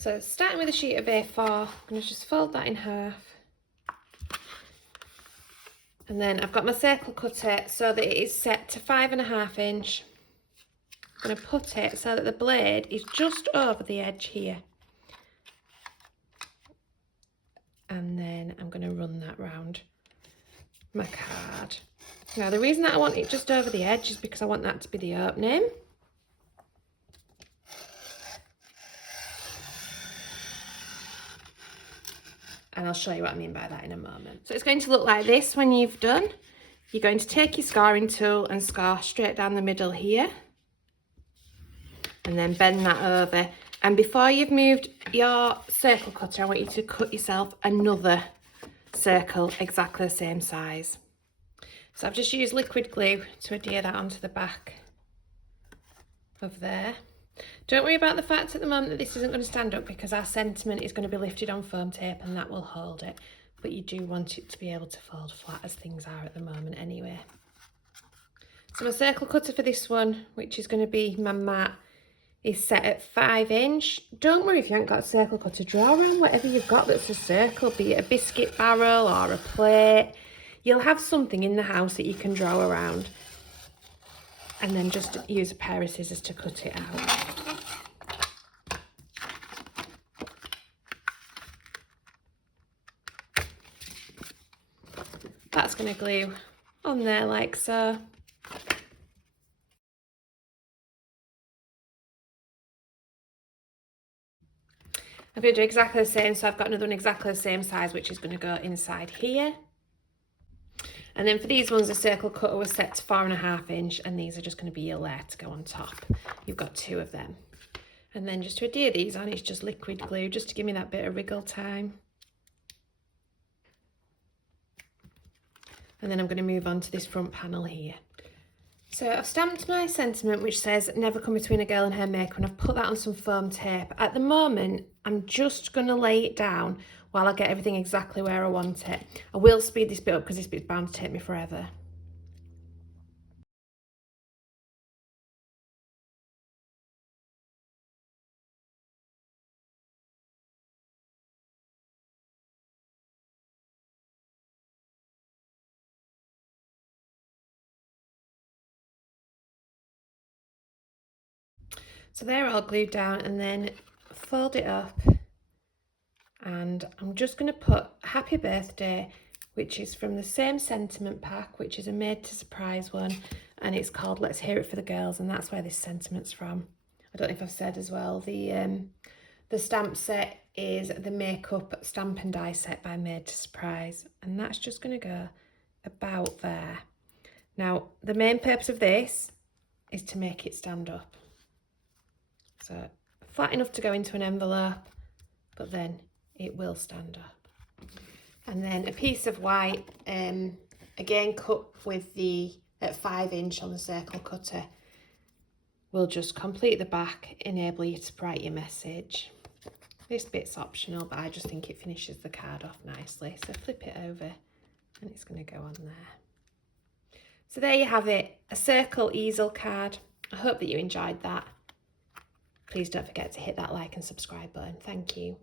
So starting with a sheet of A4, I'm going to just fold that in half. And then I've got my circle cutter so that it is set to 5.5 inch. I'm going to put it so that the blade is just over the edge here. And then I'm going to run that round my card. Now the reason that I want it just over the edge is because I want that to be the opening. And I'll show you what I mean by that in a moment. So it's going to look like this when you've done. You're going to take your scoring tool and score straight down the middle here. And then bend that over. And before you've moved your circle cutter, I want you to cut yourself another circle exactly the same size. So I've just used liquid glue to adhere that onto the back of there. Don't worry about the fact at the moment that this isn't going to stand up because our sentiment is going to be lifted on foam tape and that will hold it. But you do want it to be able to fold flat as things are at the moment anyway. So my circle cutter for this one, which is going to be my mat, is set at 5 inch. Don't worry if you haven't got a circle cutter, draw around whatever you've got that's a circle, be it a biscuit barrel or a plate. You'll have something in the house that you can draw around. And then just use a pair of scissors to cut it out. That's going to glue on there like so. I'm going to do exactly the same, so I've got another one exactly the same size, which is going to go inside here. And then for these ones, the circle cutter was set to 4.5 inch, and these are just going to be your layer to go on top. You've got 2 of them. And then just to adhere these on, it's just liquid glue, just to give me that bit of wriggle time. And then I'm going to move on to this front panel here. So I've stamped my sentiment, which says never come between a girl and her maker, and I've put that on some foam tape. At the moment, I'm just going to lay it down while I get everything exactly where I want it. I will speed this bit up because this bit's bound to take me forever. So they're all glued down, and then fold it up, and I'm just going to put happy birthday, which is from the same sentiment pack, which is a made to surprise one, and it's called Let's Hear It for the Girls, and that's where this sentiment's from. I don't know if I've said as well, the stamp set is the makeup stamp and die set by Made to Surprise, and that's just going to go about there. Now the main purpose of this is to make it stand up. So flat enough to go into an envelope, but then it will stand up. And then a piece of white, again cut with the at 5 inch on the circle cutter, will just complete the back, enable you to write your message. This bit's optional, but I just think it finishes the card off nicely. So flip it over and it's going to go on there. So there you have it, a circle easel card. I hope that you enjoyed that. Please don't forget to hit that like and subscribe button. Thank you.